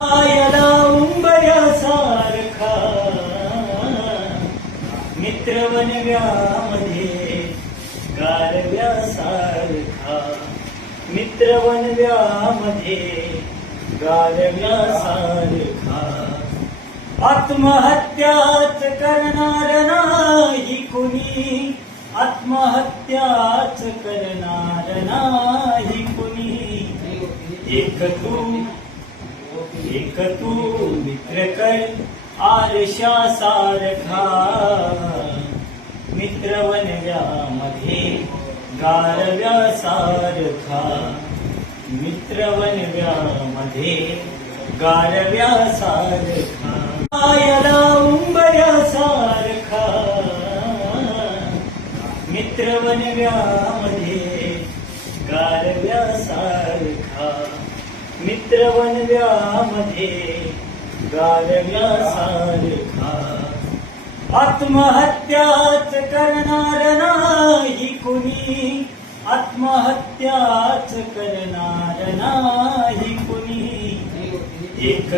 आयला उंबऱ्यासारखा मित्र वनव्यामध्ये गारव्यासारखा मित्र वनव्यामध्ये गारव्यासारखा आत्महत्याच करणार नाही कुणी आत्महत्याच करणार नाही कुणी एक तू मित्र कर आरशासारखा मित्र वनव्यामध्ये गारव्यासारखा मित्र वनव्यामध्ये गारव्यासारखा आयला उंबऱ्यासारखा मित्र वनव्यामध्ये गारव्यासारखा मित्र वनव्यामध्ये गारव्यासारखा आत्महत्याच करणार नाही कुणी आत्महत्याच करणार नाही कुणी एक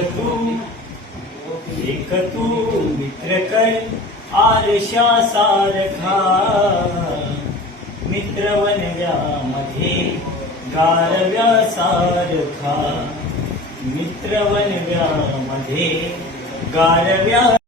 तू मित्र कर आरशासारखा मित्र वनव्यामध्ये गारव्यासारखा मित्र वनव्यामध्ये गारव्या